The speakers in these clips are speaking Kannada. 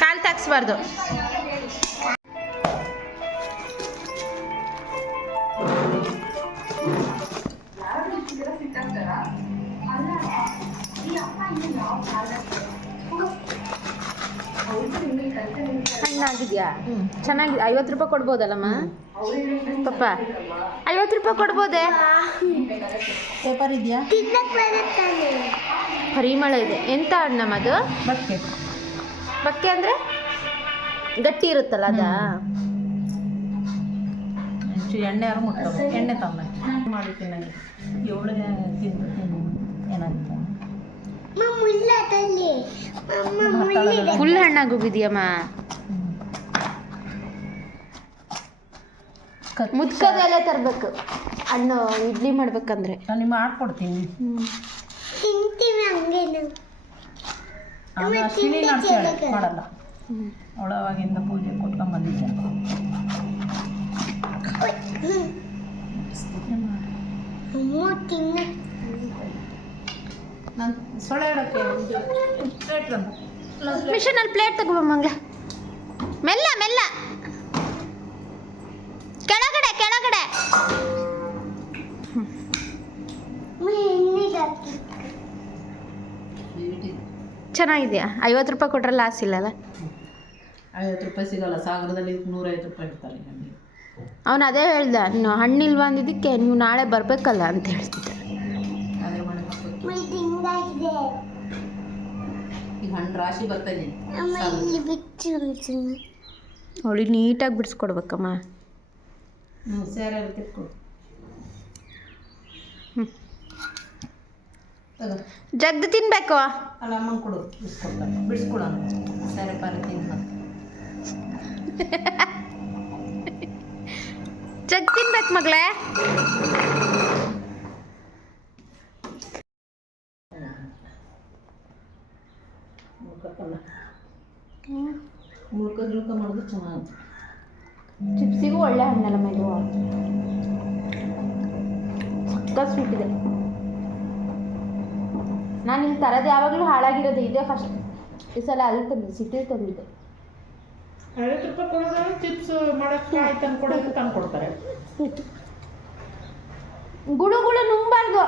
ಕಾಲು ತಾಕ್ಸ್ಬಾರ್ದು. ಹಣ್ಣಾಗಿದ್ಯಾ? ಚೆನ್ನಾಗಿದೆ ಐವತ್ತು ರೂಪಾಯಿ ಕೊಡ್ಬೋದಲ್ಲಮ್ಮ? ಪಪ್ಪ ಐವತ್ತು ರೂಪಾಯಿ ಕೊಡ್ಬೋದೇ? ಪೇಪರ್ ಇದೆಯಾ? ಪರಿಮಳ ಇದೆ. ಎಂತ ಹಣ್ಣಮ್ಮ ಅದು? ಬಕ್ಕೆ. ಬಕ್ಕೆ ಅಂದರೆ ಗಟ್ಟಿ ಇರುತ್ತಲ್ಲ ಅದಾ? ಎಣ್ಣೆ ಯಾರು ಮುಟ್ಕೋಬೇಕು? ಎಣ್ಣೆ ತಮ್ಮ. ಮಾಡಿ ತಿನ್ನಂಗೆ. ಏಳು ತಿಂದು ತಿನ್ನು. ಏನಾಗುತ್ತೆ? ಫುಲ್ ಹಣ್ಣಾಗೋಗಿದೆಯಮ್ಮ. ಮುದ್ಕದೆಲೆ ತರಬೇಕು. ಹಣ್ಣು ಇಡ್ಲಿ ಮಾಡ್ಬೇಕಂದ್ರೆ. ನಾನು ಮಾಡ್ಕೊಡ್ತೀನಿ. ಅದು ಅಶ್ವಿನಿ ನಡ್ಸಾಳೆ ಮಾಡಲ್ಲ. ಅವಳವಾಗಿಂದ ಪೂಜೆ ಕೊಟ್ಕೊಂಡ್ ಬಂದಿದ್ದೆ. ನಾನು ಸೊಳ್ಳೆ ಇಡೋಕ್ಕೆ ಪ್ಲೇಟ್ ಮಿಷನಲ್ಲಿ ಪ್ಲೇಟ್ ತಗೋಬಮ್ಮಂಗ್ಲ ಮೆಲ್ಲ ಮೆಲ್ಲ. ಕೆಳಗಡೆ ಕೆಳಗಡೆ. ಚೆನ್ನಾಗಿದೆಯಾ? ಐವತ್ತು ರೂಪಾಯಿ ಕೊಟ್ಟರೆ ಲಾಸ್ ಇಲ್ಲಲ್ಲ? ಐವತ್ತು ರೂಪಾಯಿ ಸಿಗಲ್ಲ ಸಾಗರದಲ್ಲಿ ನೂರೈವತ್ತು ರೂಪಾಯಿ ಇಡ್ತಾರೆ ಅವನು ಅದೇ ಹೇಳ್ದ ನೀನು ಹಣ್ಣಿಲ್ವ ಅಂದಿದ್ದಕ್ಕೆ ನೀವು ನಾಳೆ ಬರಬೇಕಲ್ಲ ಅಂತ ಹೇಳ್ತಿದ್ದೆ. ಈಗ ಹಣ್ಣು ರಾಶಿ ಬರ್ತಾ ಇದೆ ಅವಳಿಗೆ ನೀಟಾಗಿ ಬಿಡಿಸ್ಕೊಡ್ಬೇಕಮ್ಮ ಹ್ಞೂ ಸ್ಯಾರೆ ಕಿತ್ಕೊಡು ಹ್ಮ್. ತಗೋ ಜಗ್ದು ತಿನ್ಬೇಕು ಅಲ್ಲ ಅಮ್ಮಂಗೆ ಕೊಡು ಬಿಡಿಸ್ಕೊಡ್ತಾರೆ ಬಿಡಿಸ್ಕೊಡೋಣ ಸ್ಯಾರೆ ಪಾರಿ ತಿನ್ನು ಜಗ್ ತಿನ್ಬೇಕು ಮಗಳೇ ಚೆನ್ನಾಗಿ ಚಿಪ್ಸಿಗೂ ಒಳ್ಳೆ ಹಣ್ಣಲ್ಲ ಇದು ಸಕ್ಕ ಸ್ವೀಟ್ ಇದೆ. ನಾನು ಇಲ್ಲಿ ತರದು ಯಾವಾಗಲೂ ಹಾಳಾಗಿರೋದು ಇದೆ ಫಸ್ಟ್ ಈ ಸಲ ಅಲ್ಲಿ ತಂದಿದ್ದೆ ಸಿಟಿಲಿ ತಂದಿದ್ದೆ. ಐವತ್ತು ರೂಪಾಯಿ ಕೊಡೋದ್ರೆ ಚಿಪ್ಸ್ ಮಾಡೋಕ್ಕೆ ತಂದು ಕೊಡೋದು ತಂದು ಕೊಡ್ತಾರೆ. ಗುಳು ಗುಳು ನುಂಬಾರ್ದು.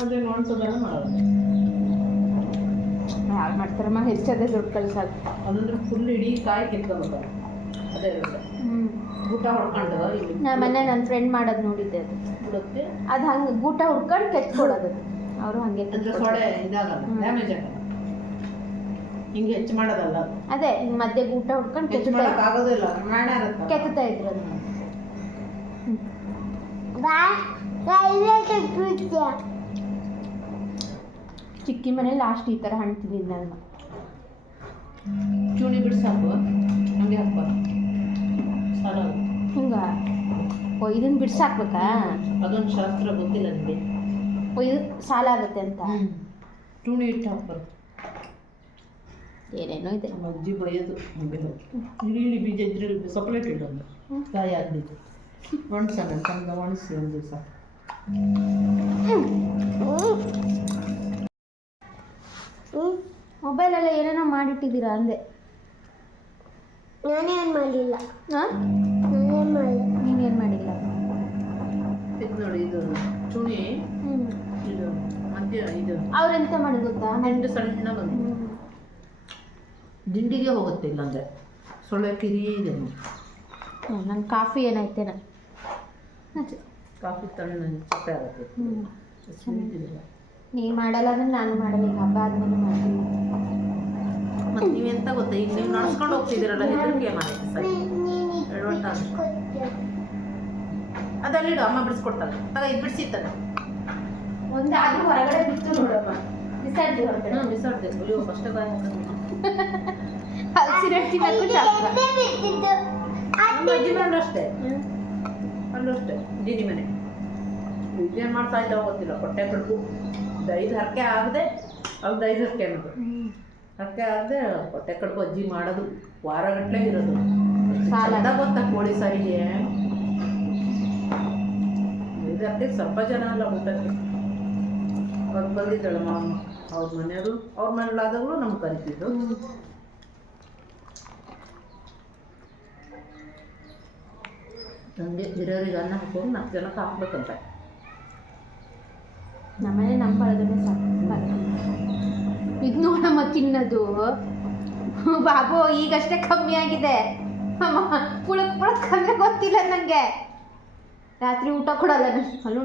ಅದೇನು ಅನ್ಸೋದೆಲ್ಲ ಮಾಡೋದು. ಯಾರು ಮಾಡ್ತಾರಮ್ಮ ಹೆಚ್ಚದೇ ದುಡ್ಡು ಕಳ್ಸೋದು. ಅದಂದ್ರೆ ಫುಲ್ ಇಡೀ ಕಾಯಿ ಕಿತ್ಕೊಬೇಕು ಅದೇ ಇರುತ್ತೆ. ಊಟ ಹೊಡ್ಕೊಂಡು ನಾ ನಾನು ಮೊನ್ನೆ ನನ್ನ ಫ್ರೆಂಡ್ ಮಾಡೋದು ನೋಡಿದ್ದೆ ಅದು. ಬಿಡುತ್ತೆ. ಅದು ಹಂಗೆ ಗೂಟ ಹುಡ್ಕೊಂಡು ಕೆಚ್ಕೊಡೋದು ಅದು ಅವ್ರು ಹಾಗೆ ಅಂದ್ರೆ ಇದಾಗಲ್ಲ ಡ್ಯಾಮೇಜ್ ಆಗಲ್ಲ. ಹಿಂಗೆ ಹೆಚ್ಚು ಮಾಡೋದಲ್ಲ. ಅದೇ ಹಿಂಗೆ ಮಧ್ಯೆ ಗೂಟ ಹುಡ್ಕೊಂಡು ಹೆಚ್ಚು ಮಾಡಕ್ ಆಗೋದಿಲ್ಲ ಮಾಡ ಬಾ ಕೆತ್ತುತ್ತಾ ಇದ್ರು ಅದನ್ನ ಚಿಕ್ಕಿ ಮನೆ ಲಾಸ್ಟ್ ಈ ಥರ ಹಣ್ಣು ತಿಂದಿದ್ದು ನಾನು ಚೂಣಿ ಬಿಡ್ಸಾಕು ಹಂಗೆ ಹಾಕ್ಬಾರ್ದು ಹಿಂಗೆ ಹಿಂಗ. ಓ ಇದನ್ನ ಬಿಡ್ಸಾಕ್ಬೇಕಾ ಅದೊಂದು ಶಾಸ್ತ್ರ ಗೊತ್ತಿಲ್ಲ ನಿಮಗೆ ಓ ಇದು ಸಾಲ ಆಗುತ್ತೆ ಅಂತ. ಚೂಣಿ ಇಟ್ಟು ಹಾಕ್ಬಾರ್ದು ಏನೇನೋ ಇದೆ. ನಮ್ಮ ಅಜ್ಜಿ ಬೈಯೋದು ಇಡೀ ಬೀಜ ಇದ್ರೆ ಸಪ್ರೇಟ್ ಇಡೋದು. ಕಾಯಿ ಆಗಲಿಕ್ಕೆ. ಒಣಸ ಒಣಸಿ ಒಂದು ದಿವಸ. ಮೊಬೈಲೆಲ್ಲ ಏನೇನೋ ಮಾಡಿಟ್ಟಿದ್ದೀರಾ ಅಂದೆ. ನಾನೇನು ಮಾಡಿಲ್ಲ. ಹಾಂ? ಏನು ಮಾಡಿಲ್ಲ. ನೀನೇನು ಮಾಡಿಲ್ಲ? ಇದು ನೋಡಿ ಇದು ಚುಣಿ. ಹ್ಞೂ ಇದು ಮಧ್ಯ ಇದು. ಅವ್ರೆಂತ ಮಾಡಿ ಗೊತ್ತಾ? ಹೆಂಡು ಸಣ್ಣ ಬಂದಿದೆ ದಿಂಡಿಗೆ ಹೋಗುತ್ತೆ ಇಲ್ಲಾಂದ್ರೆ. ಸೊಳ್ಳೆ ಕಿರಿ ಇದೆ ನಾನು ನನ್ನ ಕಾಫಿ ಏನೈತೇನ ಕಾಫಿ ತಣ್ಣ ಚಪ್ಪೆ ಆಗುತ್ತೆ. ಹ್ಞೂ ಮಾಡಲ್ಲ ಅಂದ್ರೆ ನಾನು ಮಾಡಲ್ಲ ಈಗ ಹಬ್ಬ ಆದ್ಮೇಲೆ ಮಾಡ್ತೀನಿ. ಮತ್ತೆ ನೀವೆಂತ ಗೊತ್ತಾ? ಈಗ ನೀವು ನಡ್ಸ್ಕೊಂಡು ಹೋಗ್ತಿದ್ದೀರಲ್ಲ ಹೆದರಿಕೆ ಮಾಡುತ್ತೆ ಸರಿ. ಎಡವಟ್ಟ ಅದಲ್ಲಿಡು ಅಮ್ಮ ಬಿಡಿಸ್ಕೊಡ್ತಾಳೆ. ತಗ ಇದು ಬಿಡಿಸಿತ್ತಾನೆ ಒಂದಾದ್ರೂ ಹೊರಗಡೆ ಬಿತ್ತು ನೋಡಮ್ಮ. ಬಿಸಾಡ್ದಿ ಹೊರಗಡೆ. ಹ್ಞೂ ಬಿಸಾಡ್ದೆ. ಅಯ್ಯೋ ಫಸ್ಟ್ ಬಾಯ್ ನಮ್ಮ ಅಜ್ಜಿ ಮನೇಲೂ ಅಷ್ಟೇ. ಅಲ್ಲೂ ಅಷ್ಟೇ. ದೀದಿ ಮನೆ. ಇದೇನು ಮಾಡ್ತಾ ಇದ್ದಾವ ಗೊತ್ತಿಲ್ಲ. ಹೊಟ್ಟೆ ಕಡುಬು ದೈದು ಹರಕೆ ಆಗದೆ ಅವ್ರು ದೈದು ಹರಕೆ ಅನ್ನೋದು ಹರಕೆ ಆದರೆ ಹೊಟ್ಟೆ ಕಡ್ಬು ಅಜ್ಜಿ ಮಾಡೋದು ವಾರಗಟ್ಟಲೆ ಇರೋದು. ಸಾಲದ ಗೊತ್ತ ಕೋಳಿ ಸಾರಿಗೆ. ಇದು ಹರಕೆ ಸ್ವಲ್ಪ ಜನ ಅಲ್ಲ ಊಟಕ್ಕೆ? ಅವ್ರು ಬಂದಿದ್ದಾಳೆ ಮಾಮ ಅವ್ರ ಮನೆಯವರು ಅವ್ರ ಮನೇಲಾದಾಗಲೂ ನಮ್ಗೆ ಕರಿತಿದ್ದು. ನಮಗೆ ಹಿರಿಯರಿಗೆ ಅನ್ನ ಹಾಕೊಂಡು ನಾಲ್ಕು ಜನಕ್ಕೆ ಹಾಕ್ಬೇಕಂತ. ನಮ್ಮನೆ ನಮ್ಮ ಬಳಗನೆ ಸಾಕು ತಿನ್ನೋದು ಬಾಬು ಈಗಷ್ಟೇ ಕಮ್ಮಿ ಆಗಿದೆ. ಅಮ್ಮ ಪುಳಕ್ ಪುಳಕ್ ಅಂದ್ರೆ ಗೊತ್ತಿಲ್ಲ ನನಗೆ ರಾತ್ರಿ ಊಟ ಕೊಡಲ್ಲ ಅಲ್ಲೂ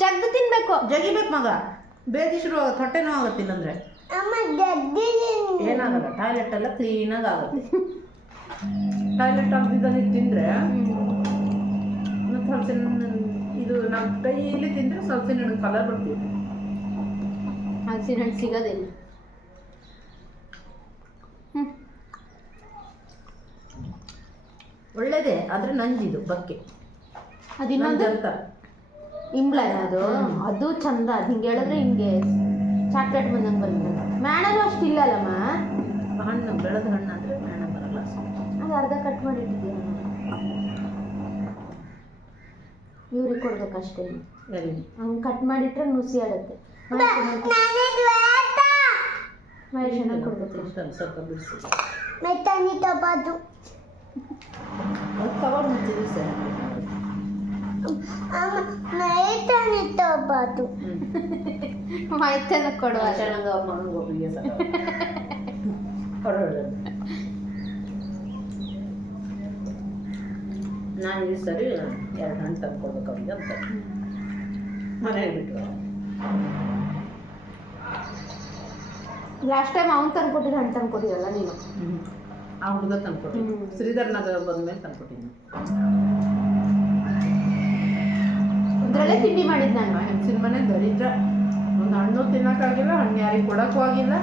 ಜಗ್ದು ತಿನ್ಬೇಕು. ಜಗಿಬೇಕು ಮಗ. ಬೇದಿ ಶುರು ಆಗುತ್ತೆ. ಹೊಟ್ಟೆ ನೋವು ಆಗುತ್ತಿಲ್ಲ ಅಂದರೆ ಏನಾಗಲ್ಲ. ಟಾಯ್ಲೆಟ್ ಎಲ್ಲ ಕ್ಲೀನಾಗಿ ಆಗುತ್ತೆ. ಟಾಯ್ಲೆಟ್ ಆಗದಿದ್ದಲ್ಲಿ ತಿಂದ್ರೆ? ಮತ್ತು ಸ್ವಲ್ಪ ಇದು ನಮ್ಮ ಕೈಯಲ್ಲಿ ತಿಂದ್ರೆ ಸ್ವಲ್ಪ ಕಲರ್ ಬರ್ತೀವಿ ಹಲಸಿನ ಹಣ್ಣು ಸಿಗೋದಿಲ್ಲ. ಒಳ್ಳೇದೇ ಆದರೆ ನಂದಿದು ಬಕ್ಕೆ. ಅದು ಇನ್ನೊಂದು ಇಂಬ್ಲನ ಅದು ಅದು ಚಂದ. ಅದು ಹಿಂಗೆ ಹೇಳಿದ್ರೆ ಹಿಂಗೆ ಚಾಕ್ಲೇಟ್ ಬಂದಂಗೆ ಬರುತ್ತೆ. ಮೇಣನೂ ಅಷ್ಟು ಇಲ್ಲಲ್ಲಮ್ಮ? ಹಣ್ಣು ಬೆಳೆದ ಹಣ್ಣು ಅಂದರೆ ಮೇಣ ಬರಲ್ಲ. ಅದು ಅರ್ಧ ಕಟ್ ಮಾಡಿ ಇಟ್ಟಿದ್ದೀನಿ ಇವ್ರಿಗೆ ಕೊಡ್ಬೇಕಷ್ಟೇ ಹಂಗೆ ಕಟ್ ಮಾಡಿಟ್ರೆ ನುಸಿ ಆಡುತ್ತೆ ಮಹೇಶನ ಕೊಡ್ಬೇಕು. ಸ್ವಲ್ಪ ಸ್ವಲ್ಪ ಬಿಡಿಸಿ. ಮೆತ್ತನಿ ತಬಾದು ಅದು ಕವರ್ ಮುಚ್ಚಿದ್ರೆ ಸರಿ ಅಮ್ಮ ಮೆತ್ತನಿ ತಬಾದು ಹ್ಞೂ ಮೈತನ ಕೊಡುವ ಚೆನ್ನಾಗ ಅವ್ರ ಮಗನಿಗೆ ಒಬ್ಬರಿಗೆ ಸಹ ಹೊರಡೋದು ನಾನು ಈ ಸರಿ ಎರಡು ಹಣ್ಣು ತಂದ್ಕೊಡ್ಬೇಕು ಅವ್ರಿಗೆ ಅಂತ ಮನೆಗೆ ಬಿಟ್ಟು ಲಾಸ್ಟ್ ಟೈಮ್ ಅವ್ನು ತಂದು ಕೊಟ್ಟಿದ್ದು ಹಣ್ಣು ತಂದು ಕೊಟ್ಟಿರಲ್ಲ ನೀನು ಆ ಹುಡುಗ ತಂದ್ಕೊಟ್ಟಿದ್ದು. ಶ್ರೀಧರ್ ನಗರ ಬಂದ್ಮೇಲೆ ತಂದ್ಕೊಟ್ಟಿದ್ದೀನಿ ಅದರಲ್ಲೇ ತಿಂಡಿ ಮಾಡಿದ್ದು ನಾನು ಹೆಂಚಿನ ಮನೆ ದರಿದ್ರ. ಒಂದು ಹಣ್ಣು ತಿನ್ನೋಕ್ಕಾಗಿಲ್ಲ ಹಣ್ಣು ಯಾರಿಗೆ ಕೊಡೋಕ್ಕೂ ಆಗಿಲ್ಲ.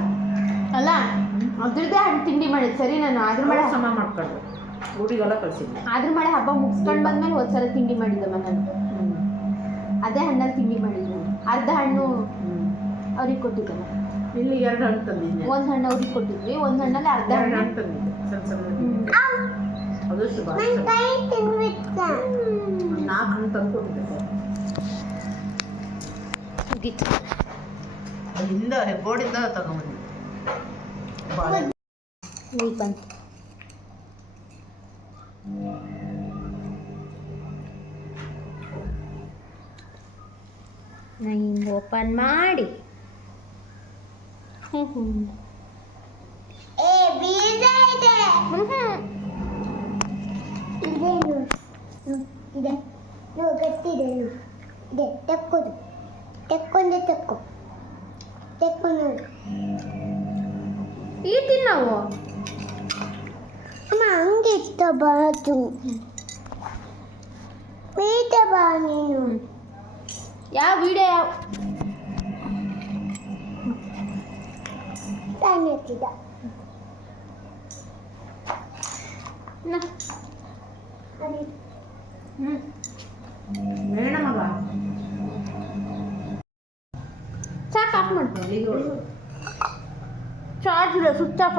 ಅಲ್ಲ ಅದ್ರದ್ದೇ ಹಣ್ಣು ತಿಂಡಿ ಮಾಡಿದ್ದು ಸರಿ ನಾನು ಅದ್ರ ಮಳೆ ಸಮ ಮಾಡ್ಕೊಂಡು ಊರಿಗೆಲ್ಲ ಕಳ್ಸಿದ್ದೆ ಅದ್ರ ಮಳೆ ಹಬ್ಬ ಮುಗಿಸ್ಕೊಂಡು ಬಂದ್ಮೇಲೆ ಹೋದ್ಸಲ ತಿಂಡಿ ಮಾಡಿದ್ದಮ್ಮ ನಾನು ಅದೇ ಹಣ್ಣಲ್ಲಿ ತಿಂಡಿ ಮಾಡಿದ್ದು ಅರ್ಧ ಹಣ್ಣು ಅವ್ರಿಗೆ ಕೊಟ್ಟಿದ್ದಲ್ಲ ಇಲ್ಲಿ ಎರಡು ಹಣ್ಣು ತಂದಿದ್ದೆ ಒಂದು ಹಣ್ಣು ಅವ್ರಿಗೆ ಕೊಟ್ಟಿದ್ವಿ ಒಂದು ಹಣ್ಣಲ್ಲಿ ಅರ್ಧ ಎರಡು ಹಣ್ಣು. ಹಣ್ಣು ತಂದಿದ್ದೆ ಸಣ್ಣ ಸಣ್ಣ ಹ್ಮ್. ಅದು ಶುಭ ನನ್ನ ಕೈ ತಿನ್ಬಿಟ್ಟ ನಾಲ್ಕು ಹಣ್ಣು ತಂದ್ಕೊಟ್ಟಿದ್ದೆ ಮುಗೀತು. ಹಿಂದ ಹೆಬ್ಬೋಡಿಂದ ತಗೊಂಬಂದಿದ್ದೆ ಬಾಳೆ ಈಗ ಬಂತು ಓಪನ್ ಮಾಡಿ. ಇದೆ ಹ್ಞೂ ಹ್ಞೂ ಇದೇನು ಇದೆ ನೋ ಗಟ್ಟಿದೆ ನೋ ಇದೆ ತೆಕ್ಕೋದು ತೆಕ್ಕೊಂಡೆ ತೆಕ್ಕೋ ತೆಕ್ಕೊಂಡು ಈ ತಿನ್ನವು ಅಮ್ಮ ಹಂಗೆ ಇಷ್ಟಬಾರ್ದು ಬೇಟ ಬಾ ನೀನು ಯಾವ ವಿಡಿಯೋ ಯಾವ ತಾನೇ ಹತ್ತಿದ ನ. ಅದೇ ಹ್ಞೂ ಮೇಣ ಮಗ ಸಾಕು ಆಫ್ ಮಾಡ್ತೀನಿ ಅಲ್ಲಿಗೆ ಹೋಗು. ಚಾರ್ಜ್ ಇಲ್ಲ ಸ್ವಿಚ್ ಆಫ್